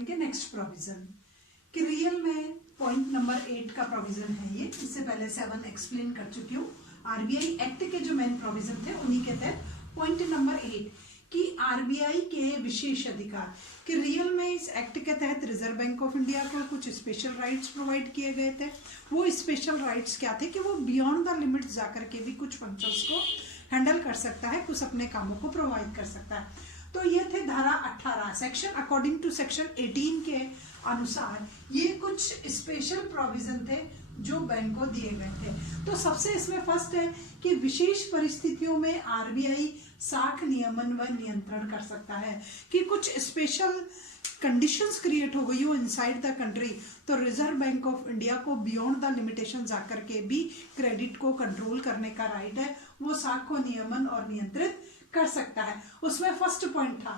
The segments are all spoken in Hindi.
जाएंगे नेक्स्ट प्रोविजन कि रियल में पॉइंट नंबर 8 का प्रोविजन है ये। इससे पहले 7 एक्सप्लेन कर चुकी हूँ। आरबीआई एक्ट के जो मेन प्रोविजन थे उन्हीं के तहत पॉइंट नंबर 8 कि आरबीआई के विशेष अधिकार कि रियल में इस एक्ट के तहत रिजर्व बैंक ऑफ इंडिया को कुछ स्पेशल राइट्स प्रोवाइड किए गए थे। वो स्पेशल राइट्स क्या थे कि वो बियॉन्ड द लिमिट्स जाकर के भी कुछ फंक्शंस को हैंडल कर सकता है, कुछ अपने कामों को प्रोवाइड कर सकता है। तो ये थे धारा 18 सेक्शन अकॉर्डिंग टू सेक्शन 18 के अनुसार ये कुछ स्पेशल प्रोविजन थे जो बैंक को दिए गए थे। तो सबसे इसमें फर्स्ट है कि विशेष परिस्थितियों में आरबीआई साख नियमन व नियंत्रण कर सकता है कि कुछ स्पेशल कंडीशंस क्रिएट हो गई हो इनसाइड द कंट्री, तो रिजर्व बैंक ऑफ इंडिया को बियॉन्ड द लिमिटेशन जाकर के भी क्रेडिट को कंट्रोल करने का राइट है। वो साख को नियमन और नियंत्रित कर सकता है। उसमें फर्स्ट पॉइंट था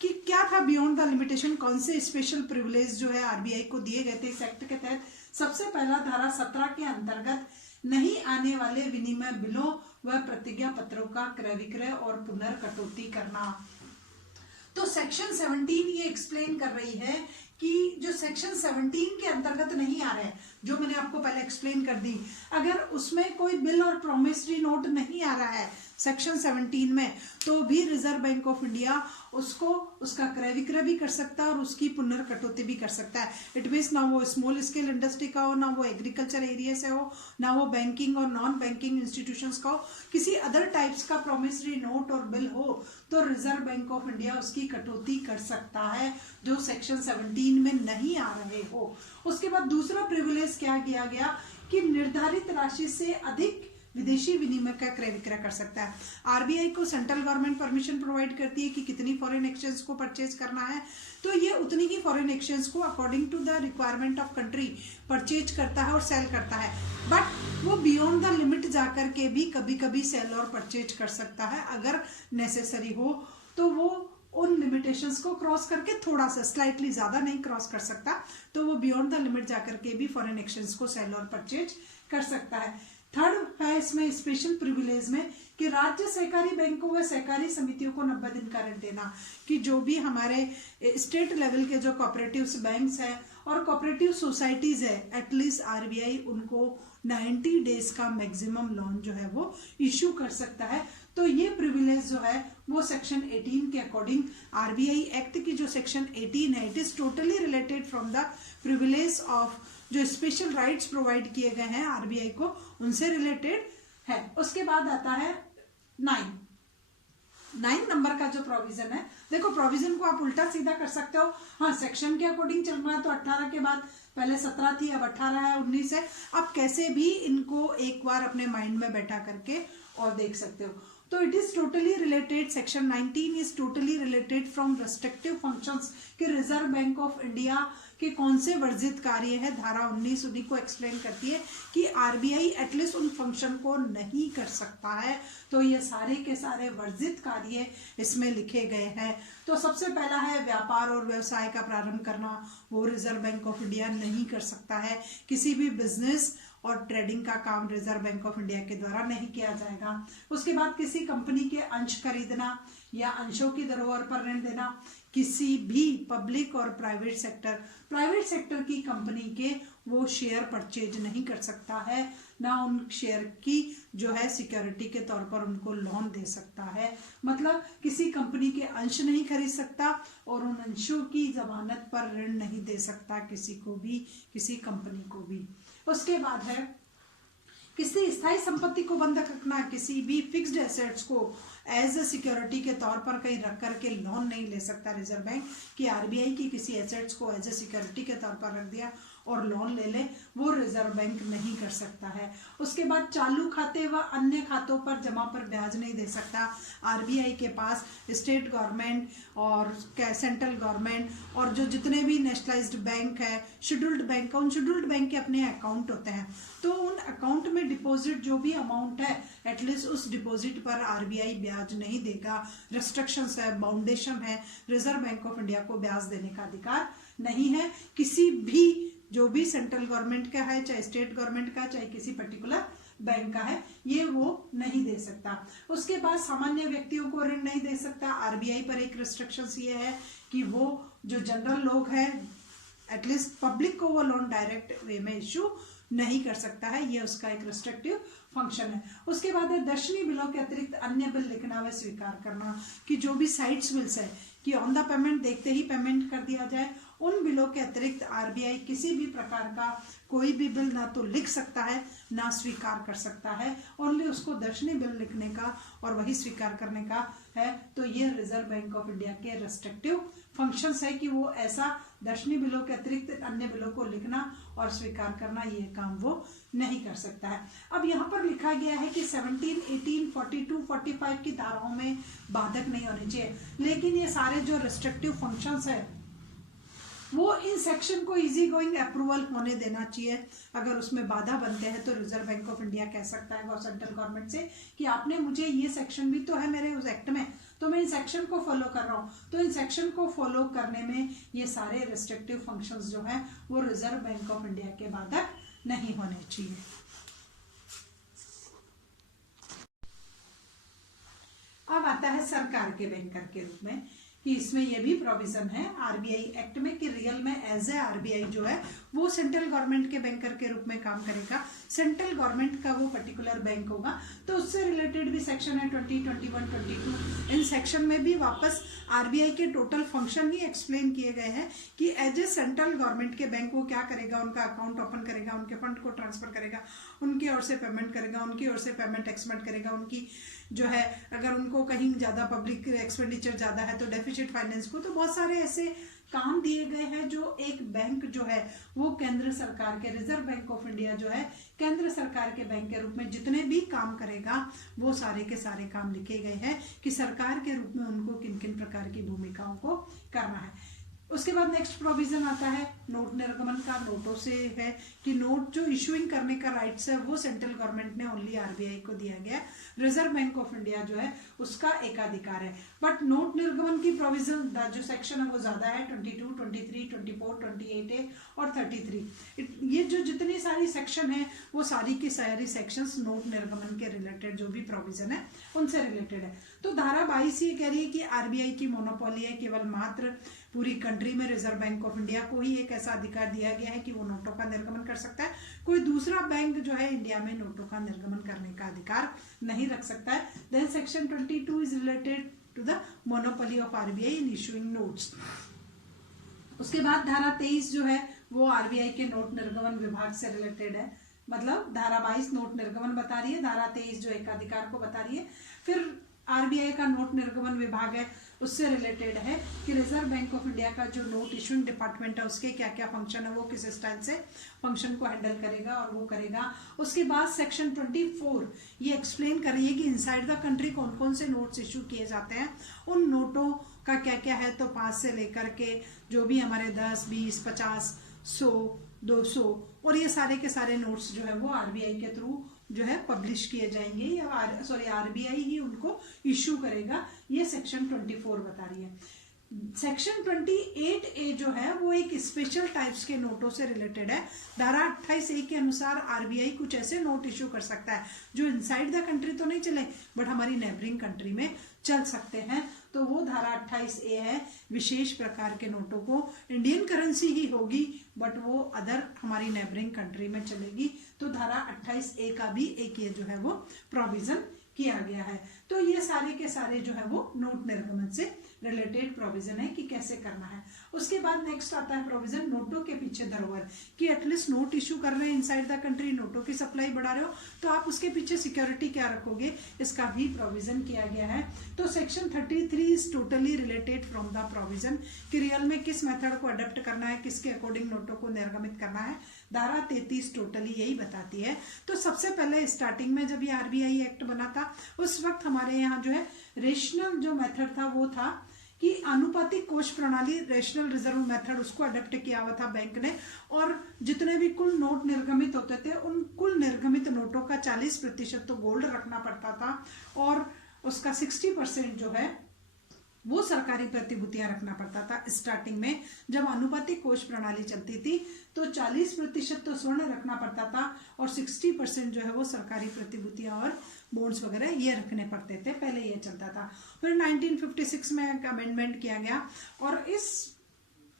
कि क्या था बियॉन्ड द लिमिटेशन, कौन से स्पेशल प्रिविलेज जो है आरबीआई को दिए गए थे इस एक्ट के तहत। सबसे पहला धारा 17 के अंतर्गत नहीं आने वाले विनिमय बिलों व प्रतिज्ञा पत्रों का क्रय विक्रय और पुनर्कटौती करना। तो सेक्शन 17 ये एक्सप्लेन कर रही है कि जो सेक्शन 17 के अंतर्गत नहीं आ रहे हैं, जो मैंने आपको पहले एक्सप्लेन कर दी, अगर उसमें कोई बिल और प्रोमिसरी नोट नहीं आ रहा है सेक्शन 17 में, तो भी रिजर्व बैंक ऑफ इंडिया उसको उसका क्रय विक्रय भी कर सकता है और उसकी पुनर्कटौती भी कर सकता है। इट मीन्स ना वो स्मॉल स्केल इंडस्ट्री का हो, ना वो एग्रीकल्चर एरिया से हो, ना वो बैंकिंग और नॉन बैंकिंग इंस्टीट्यूशंस का हो, किसी अदर टाइप्स का प्रोमिसरी नोट और बिल हो तो रिजर्व बैंक ऑफ इंडिया उसकी कटौती कर सकता है जो सेक्शन 17 में नहीं आ रहे हो। उसके बाद दूसरा प्रिविलेज क्या किया गया कि निर्धारित राशि से अधिक विदेशी विनिमय का क्रय विक्रय कर सकता है। आरबीआई को सेंट्रल गवर्नमेंट परमिशन प्रोवाइड करती है कि कितनी फॉरेन एक्सचेंज को परचेज करना है, तो ये उतनी ही फॉरेन एक्सचेंज को according to the requirement of country purchase करता है और सेल करता है। बट वो बियॉन्ड द लिमिट जाकर के भी कभी कभी सेल और परचेज कर सकता है अगर नेसेसरी हो, तो वो उन लिमिटेशंस को क्रॉस करके थोड़ा सा स्लाइटली ज्यादा नहीं क्रॉस कर सकता, तो वो बियॉन्ड द लिमिट जाकर के भी फॉरेन एक्सचेंज को सेल और परचेज कर सकता है। थर्ड है इसमें स्पेशल प्रिविलेज में कि राज्य सहकारी बैंकों व सहकारी समितियों को 90 दिन का ऋण देना कि जो भी हमारे स्टेट लेवल के जो कोऑपरेटिव्स बैंक्स हैं और कोऑपरेटिव सोसाइटीज है, एटलीस्ट आरबीआई उनको 90 डेज का मैक्सिमम लोन जो है वो इश्यू कर सकता है। तो ये प्रिविलेज जो है वो सेक्शन 18 के अकॉर्डिंग आरबीआई एक्ट की जो सेक्शन 18 है, it is totally related from the privilege of जो स्पेशल राइट्स प्रोवाइड किए गए हैं आरबीआई को, उनसे रिलेटेड है। उसके बाद आता है 9 नंबर का जो प्रोविजन है। देखो प्रोविजन को आप उल्टा सीधा कर सकते हो। हाँ, सेक्शन के अकॉर्डिंग चल रहा है तो 18 के बाद पहले 17 थी, अब 18 है, 19 है। आप कैसे भी इनको एक बार अपने माइंड में बैठा करके और देख सकते हो। तो it is totally related, section 19 is totally related from restrictive functions कि रिजर्व बैंक ऑफ इंडिया के कौन से वर्जित कार्य है। धारा 19 उन्हीं को एक्सप्लेन करती है कि आरबीआई एटलीस्ट उन फंक्शन को नहीं कर सकता है। तो ये सारे के सारे वर्जित कार्य इसमें लिखे गए हैं। तो सबसे पहला है व्यापार और व्यवसाय का प्रारंभ करना, वो रिजर्व बैंक ऑफ इंडिया नहीं कर सकता है। किसी भी बिजनेस और ट्रेडिंग का काम रिजर्व बैंक ऑफ इंडिया के द्वारा नहीं किया जाएगा। उसके बाद किसी कंपनी के अंश खरीदना या अंशों की धरोहर पर ऋण देना, किसी भी पब्लिक और प्राइवेट सेक्टर की कंपनी के वो शेयर परचेज नहीं कर सकता है, ना उन शेयर की जो है सिक्योरिटी के तौर पर उनको लोन दे सकता है। मतलब किसी कंपनी के अंश नहीं खरीद सकता और उन अंशों की जमानत पर ऋण नहीं दे सकता किसी को भी, किसी कंपनी को भी। उसके बाद है किसी स्थायी संपत्ति को बंधक रखना, किसी भी फिक्स्ड एसेट्स को एज ए सिक्योरिटी के तौर पर कहीं रख करके लोन नहीं ले सकता रिजर्व बैंक कि आरबीआई की किसी एसेट्स को एज ए सिक्योरिटी के तौर पर रख दिया और लोन ले ले, वो रिजर्व बैंक नहीं कर सकता है। उसके बाद चालू खाते व अन्य खातों पर जमा पर ब्याज नहीं दे सकता। आरबीआई के पास स्टेट गवर्नमेंट और सेंट्रल गवर्नमेंट और जो जितने भी नेशनलाइज्ड बैंक है, शेड्यूल्ड बैंक, उन शेड्यूल्ड बैंक के अपने अकाउंट होते हैं, तो उन अकाउंट में डिपॉजिट जो भी अमाउंट है एटलीस्ट उस डिपॉजिट पर आरबीआई ब्याज नहीं देगा। रेस्ट्रिक्शंस है, बाउंडेशन है, रिजर्व बैंक ऑफ इंडिया को ब्याज देने का अधिकार नहीं है। किसी भी जो भी सेंट्रल गवर्नमेंट का है, चाहे स्टेट गवर्नमेंट का, चाहे किसी पर्टिकुलर बैंक का है, ये वो नहीं दे सकता। उसके बाद सामान्य व्यक्तियों को ऋण नहीं दे सकता। आरबीआई पर एक रिस्ट्रिक्शंस ये है कि वो जो जनरल लोग हैं, एटलीस्ट पब्लिक को वो लोन डायरेक्ट वे में इश्यू नहीं कर सकता है, ये उसका एक रिस्ट्रिक्टिव फंक्शन है। उसके बाद है दर्शनी बिलों के अतिरिक्त अन्य बिल लिखना व स्वीकार करना, कि जो भी साइड्स बिल्स है कि ऑन द पेमेंट देखते ही पेमेंट कर दिया जाए, उन बिलों के अतिरिक्त आरबीआई किसी भी प्रकार का कोई भी बिल ना तो लिख सकता है ना स्वीकार कर सकता है, ओनली उसको दर्शनी बिल लिखने का और वही स्वीकार करने का है। तो ये रिजर्व बैंक ऑफ इंडिया के रेस्ट्रिक्टिव फंक्शंस है कि वो ऐसा दर्शनी बिलों के अतिरिक्त अन्य बिलों को लिखना और स्वीकार करना, ये काम वो नहीं कर सकता है। अब यहाँ पर लिखा गया है कि 17, 18, 42, 45 की धाराओं में बाधक नहीं होनी चाहिए, लेकिन ये सारे जो रेस्ट्रिक्टिव फंक्शंस है वो इन सेक्शन को इजी गोइंग अप्रूवल होने देना चाहिए। अगर उसमें बाधा बनते हैं तो रिजर्व बैंक ऑफ इंडिया कह सकता है सेंट्रल गवर्नमेंट से कि आपने मुझे, ये सेक्शन भी तो है मेरे उस एक्ट में, तो मैं इन सेक्शन को फॉलो कर रहा हूँ, तो इन सेक्शन को फॉलो करने में ये सारे रेस्ट्रिक्टिव फंक्शंस जो हैं वो रिजर्व बैंक ऑफ इंडिया के बाधक नहीं होने चाहिए। अब आता है सरकार के बैंकर के रूप में, कि इसमें यह भी प्रोविजन है आरबीआई एक्ट में कि रियल में एज ए आरबीआई जो है वो सेंट्रल गवर्नमेंट के बैंकर के रूप में काम करेगा। सेंट्रल गवर्नमेंट का वो पर्टिकुलर बैंक होगा, तो उससे रिलेटेड भी सेक्शन है 20, 21, 22। इन सेक्शन में भी वापस आरबीआई के टोटल फंक्शन ही एक्सप्लेन किए गए हैं कि एज ए सेंट्रल गवर्नमेंट के बैंक वो क्या करेगा, उनका अकाउंट ओपन करेगा, उनके फंड को ट्रांसफर करेगा, उनकी ओर से पेमेंट करेगा, उनकी ओर से पेमेंट एक्सपेंड करेगा, उनकी जो है अगर उनको कहीं ज़्यादा पब्लिक एक्सपेंडिचर ज़्यादा है तो डेफिसिट फाइनेंस को, तो बहुत सारे ऐसे काम दिए गए हैं जो एक बैंक जो है वो केंद्र सरकार के, रिजर्व बैंक ऑफ इंडिया जो है केंद्र सरकार के बैंक के रूप में जितने भी काम करेगा वो सारे के सारे काम लिखे गए हैं कि सरकार के रूप में उनको किन किन प्रकार की भूमिकाओं को करना है। उसके बाद नेक्स्ट प्रोविजन आता है नोट निर्गमन का। नोटों से है कि नोट जो इशूइंग करने का राइट्स है वो सेंट्रल गवर्नमेंट ने ओनली आरबीआई को दिया गया है, रिजर्व बैंक ऑफ इंडिया जो है उसका एकाधिकार है। बट नोट निर्गमन की प्रोविजन जो सेक्शन है वो ज्यादा है, 22, 23, 24, 28A और 33। ये जो जितनी सारी सेक्शन है वो सारी की सारी सेक्शंस नोट निर्गमन के रिलेटेड जो भी प्रोविजन है उनसे रिलेटेड है। तो धारा 22 ये कह रही है कि आरबीआई की मोनोपोली है, केवल मात्र पूरी कंट्री में रिजर्व बैंक ऑफ इंडिया को ही एक ऐसा अधिकार दिया गया है कि वो नोटों का निर्गमन कर सकता है। कोई दूसरा बैंक जो है इंडिया में नोटों का निर्गमन करने का अधिकार नहीं रख सकता है। Then section 22 is related to the monopoly of RBI in issuing notes. उसके बाद धारा 23 जो है वो आरबीआई के नोट निर्गमन विभाग से रिलेटेड है, मतलब धारा 22 नोट निर्गमन बता रही है, धारा 23 जो एकाधिकार को बता रही है। फिर आरबीआई का नोट निर्गमन विभाग है उससे रिलेटेड है कि रिजर्व बैंक ऑफ इंडिया का जो नोट इशूइंग डिपार्टमेंट है उसके क्या क्या फंक्शन है, वो किस स्टाइल से फंक्शन को हैंडल करेगा और वो करेगा। उसके बाद सेक्शन 24 ये एक्सप्लेन कर रही है कि इनसाइड द कंट्री कौन कौन से नोट्स इशू किए जाते हैं, उन नोटों का क्या क्या है। तो 5 से लेकर के जो भी हमारे 10, 20, 50, 100, 200 और ये सारे के सारे नोट्स जो है वो आरबीआई के थ्रू जो है पब्लिश किए जाएंगे या आरबीआई ही उनको इश्यू करेगा, ये सेक्शन 24 बता रही है। सेक्शन 28A जो है वो एक स्पेशल टाइप्स के नोटों से रिलेटेड है। धारा 28A के अनुसार आरबीआई कुछ ऐसे नोट इशू कर सकता है जो इनसाइड द कंट्री तो नहीं चले बट हमारी नेबरिंग कंट्री में चल सकते हैं, तो वो धारा 28A है। विशेष प्रकार के नोटों को इंडियन करेंसी ही होगी बट वो अदर हमारी नेबरिंग कंट्री में चलेगी, तो धारा 28A का भी एक ये जो है वो प्रोविजन किया गया है। तो ये सारे के सारे जो है वो नोट निर्गमन से रिलेटेड प्रोविजन है कि कैसे करना है। उसके बाद नेक्स्ट आता है प्रोविजन नोटों के पीछे धरोहर, कि एटलीस्ट नोट इशू कर रहे हैं इनसाइड द कंट्री, नोटों की सप्लाई बढ़ा रहे हो तो आप उसके पीछे सिक्योरिटी क्या रखोगे, इसका भी प्रोविजन किया गया है। तो section 33 is totally related from the provision कि रियल में किस मेथड को अडॉप्ट करना है, किसके अकॉर्डिंग नोटों को निर्गमित करना है। धारा 33 टोटली यही बताती है। तो सबसे पहले स्टार्टिंग में जब ये आरबीआई एक्ट बना था उस वक्त हमारे यहाँ जो है रेशनल जो मेथड था वो था कि अनुपातिक कोष प्रणाली, रेशनल रिजर्व मेथड, उसको अडॉप्ट किया हुआ था बैंक ने, और जितने भी कुल नोट निर्गमित होते थे उन कुल निर्गमित नोटों का 40% तो गोल्ड रखना पड़ता था और उसका 60% जो है वो सरकारी प्रतिभूतियां रखना पड़ता था। स्टार्टिंग में जब अनुपातिक कोष प्रणाली चलती थी तो 40% तो स्वर्ण रखना पड़ता था और 60% जो है वो सरकारी प्रतिभूतियां और बॉन्ड्स वगैरह ये रखने पड़ते थे, पहले ये चलता था। फिर 1956 में एक अमेंडमेंट किया गया और इस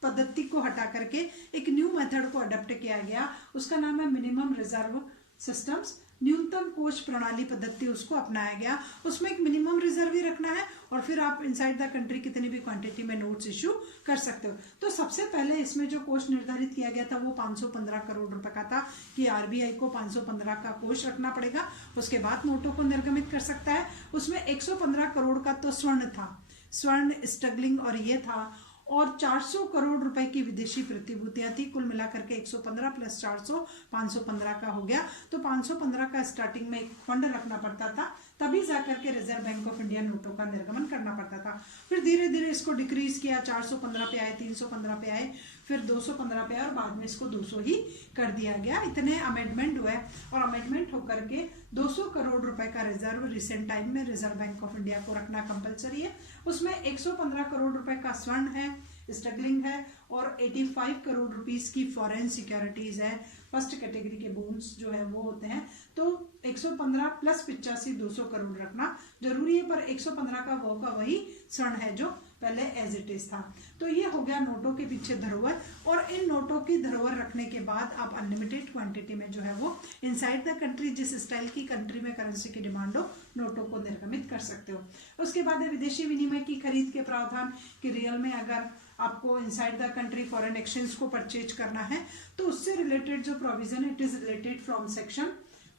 पद्धति को हटा करके एक न्यू मेथड को अडॉप्ट किया गया, उसका नाम है मिनिमम रिजर्व सिस्टम्स, न्यूनतम कोष प्रणाली पद्धति उसको अपनाया गया। उसमें एक मिनिमम रिजर्व ही रखना है और फिर आप इनसाइड द कंट्री कितनी भी क्वांटिटी में नोट्स इश्यू कर सकते हो। तो सबसे पहले इसमें जो कोष निर्धारित किया गया था वो 515 करोड़ रुपए का था कि आरबीआई को 515 का कोष रखना पड़ेगा, उसके बाद नोटों को निर्गमित कर सकता है। उसमें 115 करोड़ का तो स्वर्ण था, स्वर्ण स्टगलिंग और ये था, और 400 करोड़ रुपए की विदेशी प्रतिभूतियां थी। कुल मिलाकर के 115 प्लस 400 515 का हो गया। तो 515 का स्टार्टिंग में एक फंड रखना पड़ता था, तभी जाकर के रिजर्व बैंक ऑफ इंडिया नोटों का निर्गमन करना पड़ता था। फिर धीरे धीरे इसको डिक्रीज किया, 415 पे आए, 315 पे आए, फिर 215 पे आए और बाद में इसको 200 ही कर दिया गया। इतने अमेंडमेंट हुए और अमेंडमेंट होकर के 200 करोड़ रुपए का रिजर्व रिसेंट टाइम में रिजर्व बैंक ऑफ इंडिया को रखना कंपलसरी है। उसमें 115 करोड़ रुपए का स्वर्ण है, स्टगलिंग है और 85 करोड़ रुपीस की फॉरेन सिक्योरिटीज है, फर्स्ट कैटेगरी के बॉन्ड्स जो है वो होते हैं। तो 115 प्लस 85 200 करोड़ रखना जरूरी है, पर 115 का वो का वही स्वर्ण है जो पहले एज इट इज था। तो ये हो गया नोटों के पीछे धरोहर, और इन नोटों की धरोहर रखने के बाद आप अनलिमिटेड क्वांटिटी में जो है वो इनसाइड द कंट्री, जिस स्टाइल की कंट्री में करेंसी की डिमांड हो, नोटों को निर्गमित कर सकते हो। उसके बाद है विदेशी विनिमय की खरीद के प्रावधान कि रियल में अगर आपको inside the country foreign exchange को परचेज करना है तो उससे रिलेटेड जो provision it is related from section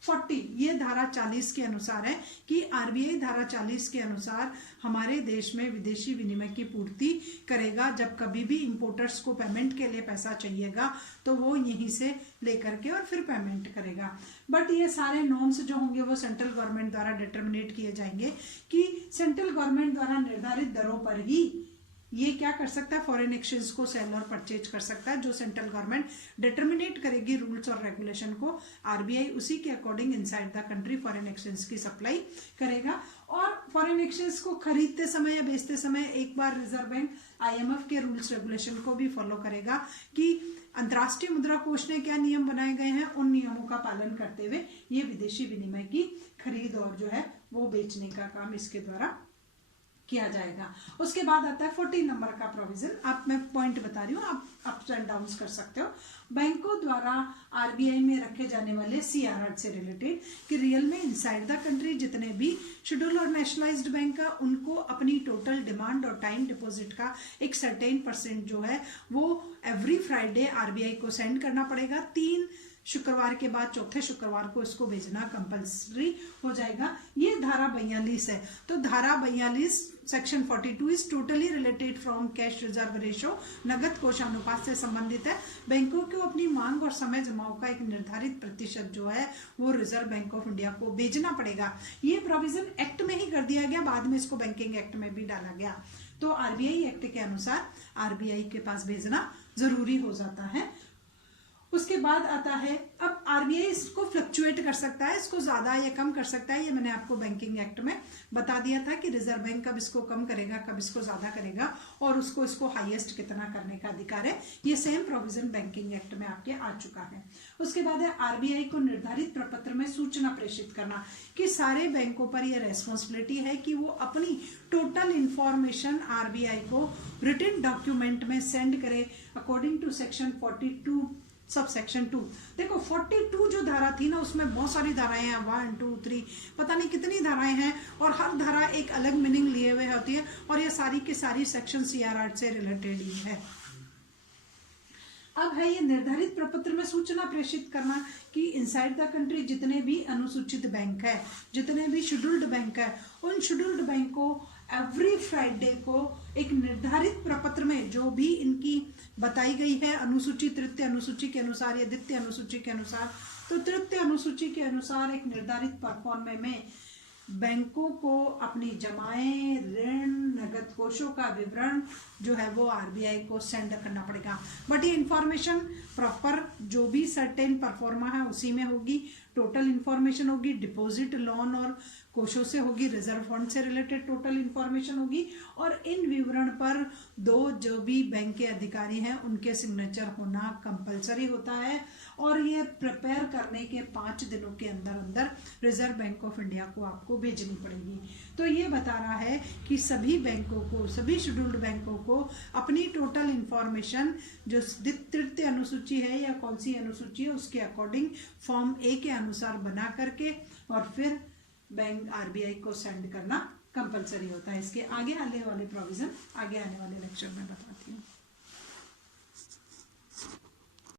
40, ये धारा 40 के अनुसार है कि आरबीआई धारा 40 के अनुसार हमारे देश में विदेशी विनिमय की पूर्ति करेगा। जब कभी भी इंपोर्टर्स को पेमेंट के लिए पैसा चाहिएगा तो वो यहीं से लेकर के और फिर पेमेंट करेगा। बट ये सारे नॉर्म्स जो होंगे वो सेंट्रल गवर्नमेंट द्वारा डिटर्मिनेट किए जाएंगे कि सेंट्रल गवर्नमेंट द्वारा निर्धारित दरों पर ही ये क्या कर सकता है, फॉरेन एक्सचेंज को सेल और परचेज कर सकता है। जो सेंट्रल गवर्नमेंट डिटर्मिनेट करेगी रूल्स और रेगुलेशन को, आरबीआई उसी के according inside the country foreign exchange की सप्लाई करेगा। और फॉरेन एक्सचेंज को खरीदते समय या बेचते समय एक बार रिजर्व बैंक आईएमएफ के रूल्स रेगुलेशन को भी फॉलो करेगा कि अंतर्राष्ट्रीय मुद्रा कोष ने क्या नियम बनाए गए हैं, उन नियमों का पालन करते हुए ये विदेशी विनिमय की खरीद और जो है वो बेचने का काम इसके द्वारा किया जाएगा। उसके बाद आता है 14 नंबर का प्रोविजन। आप मैं पॉइंट बता रही हूँ, आप अप्स एंड डाउन्स कर सकते हो। बैंकों द्वारा आरबीआई में रखे जाने वाले सीआरआर से रिलेटेड कि रियल में इनसाइड द कंट्री जितने भी शेड्यूल और नेशनलाइज्ड बैंक का उनको अपनी टोटल डिमांड और टाइम डिपॉजिट का एक सर्टेन % जो है वो एवरी फ्राइडे आरबीआई को सेंड करना पड़ेगा। 3 शुक्रवार के बाद चौथे शुक्रवार को इसको भेजना कंपलसरी हो जाएगा। ये धारा 42 है। तो धारा 42 section 42 is totally related from cash reserve ratio, नगद कोषानुपात से संबंधित है। बैंकों को अपनी मांग और समय जमाओं का एक निर्धारित प्रतिशत जो है वो रिजर्व बैंक ऑफ इंडिया को भेजना पड़ेगा। ये प्रोविजन एक्ट में ही कर दिया गया, बाद में इसको बैंकिंग एक्ट में भी डाला गया। तो आरबीआई एक्ट के अनुसार आरबीआई के पास भेजना जरूरी हो जाता है। उसके बाद आता है, अब आरबीआई इसको फ्लक्चुएट कर सकता है, इसको ज्यादा या कम कर सकता है। ये मैंने आपको बैंकिंग एक्ट में बता दिया था कि रिजर्व बैंक कब इसको कम करेगा, कब इसको ज्यादा करेगा और उसको इसको हाईएस्ट कितना करने का अधिकार है। ये सेम प्रोविजन बैंकिंग एक्ट में आपके आ चुका है। उसके बाद है आरबीआई को निर्धारित प्रपत्र में सूचना प्रेषित करना कि सारे बैंकों पर यह रेस्पॉन्सिबिलिटी है कि वो अपनी टोटल इंफॉर्मेशन आरबीआई को रिटन डॉक्यूमेंट में सेंड करे according to section 42 sub section 2। देखो 42 जो धारा थी ना, उसमें बहुत सारी धाराएं हैं, 1 2 3 पता नहीं कितनी धाराएं हैं और हर धारा एक अलग मीनिंग लिए हुए होती है और ये सारी की सारी सेक्शन सीआरआर से रिलेटेड ही है। अब है ये निर्धारित प्रपत्र में सूचना प्रेषित करना कि इनसाइड द कंट्री जितने भी अनुसूचित बैंक है, जितने भी शेड्यूल्ड बैंक है, उन शेड्यूल्ड बैंक को एवरी फ्राइडे को एक निर्धारित प्रपत्र में जो भी इनकी बताई गई है अनुसूची, तृतीय अनुसूची के अनुसार या द्वितीय अनुसूची के अनुसार, तो तृतीय अनुसूची के अनुसार एक निर्धारित परफॉर्मे में बैंकों को अपनी जमाएं, ऋण, नगद कोषों का विवरण जो है वो आरबीआई को सेंड करना पड़ेगा। बट ये इंफॉर्मेशन प्रॉपर जो भी सर्टेन परफॉर्मा है उसी में होगी। टोटल इन्फॉर्मेशन होगी, डिपॉजिट, लोन और कोषों से होगी, रिजर्व फंड से रिलेटेड टोटल इन्फॉर्मेशन होगी, और इन विवरण पर जो भी बैंक के अधिकारी हैं उनके सिग्नेचर होना कंपलसरी होता है, और ये प्रिपेयर करने के 5 दिनों के अंदर अंदर रिजर्व बैंक ऑफ इंडिया को आपको भेजनी पड़ेगी। तो ये बता रहा है कि सभी बैंकों को, सभी शेड्यूल्ड बैंकों को अपनी टोटल इन्फॉर्मेशन जो तृतीय अनुसूची है या कौन सी अनुसूची है उसके अकॉर्डिंग फॉर्म ए के अनुसार बना करके और फिर बैंक आरबीआई को सेंड करना कंपलसरी होता है। इसके आगे आने वाले प्रोविजन आगे आने वाले लेक्चर में बताती हूँ।